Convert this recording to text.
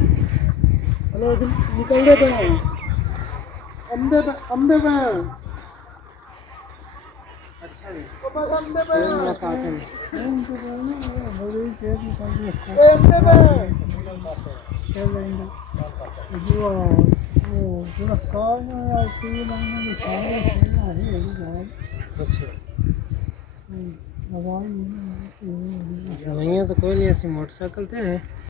hello निकल रहे थे अंधे पे अच्छा जी तो बस अंधे पे दवाइयाँ तो कोई नहीं, ऐसी मोटरसाइकिल थे